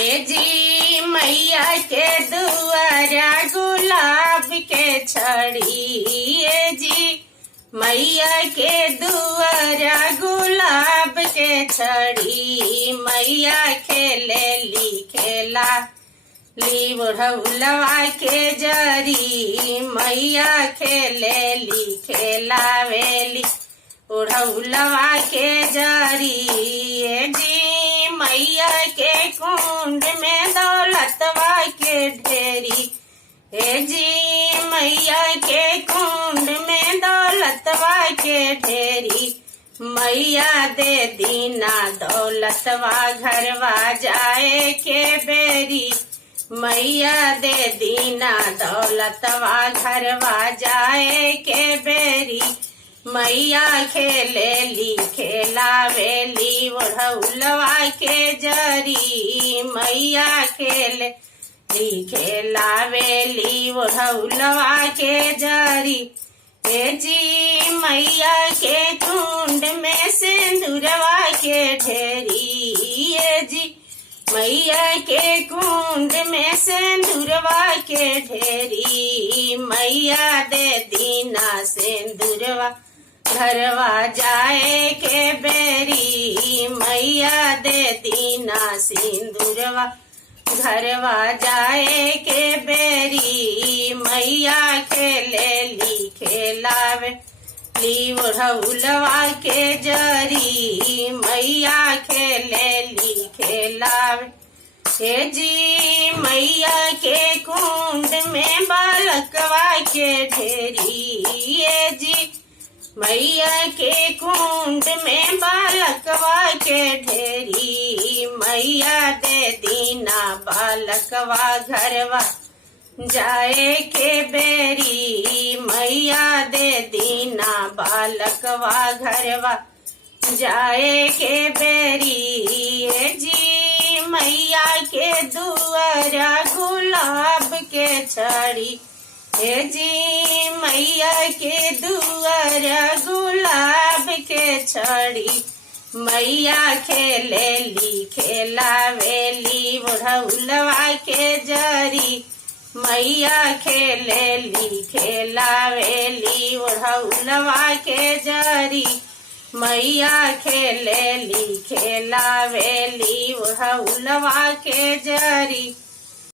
ए जी मैया के दुआरा गुलाब के छड़ी। ए जी मैया के दुआरा गुलाब के छड़ी। मैया खेले ली खेला ली बुढ़उलवा के जरी। मैया खेले ली खेलावेली बुढ़उलवा के जरी। ए जी मैया के कुंड में दौलतवा के ढेरी। ए जी मैया के कुंड में दौलतवा के ढेरी। मैया दे दीना दौलतवा घरवा जाए के बेरी। मैया दे दीना दौलतवा घरवा जाए के बेरी। मैया खेले ली खेलावेली बुढ़उलवा के जरी। मैया खेले ली खेलावेली बुढ़उलवा के जरी। ए जी मैया के कुंड में सिंदूरवा के ढेरी। ए जी मैया के कुंड में सिंदूरवा के ढेरी। मैया दे दीना सिंदूरवा घरवा जाए के बेरी। मैया दे दीना सिंदूरवा घरवा जाए के बेरी। मैया खेले ली खेलावे ली बुढ़उलवा के जरी। मैया खेले ली खेलावे। हे जी मैया के कुंड में बालकवा के ढेरी। ए जी मैया के कुंड में बालकवा के ढेरी। मैया दे दीना बालकवा घरवा जाए के बेरी। मैया दे दीना बालकवा घरवा जाए के बेरी। ए जी मैया के दुआरा गुलाब के छड़ी। ए जी मैया के दुआरा गुलाब के छड़ी। मैया खेले ली खेलावेली बुढ़उलवा के जरी। मैया खेले ली खेलावेली बुढ़उलवा के जरी। मैया खेले ली खेलावेली बुढ़उलवा के जरी।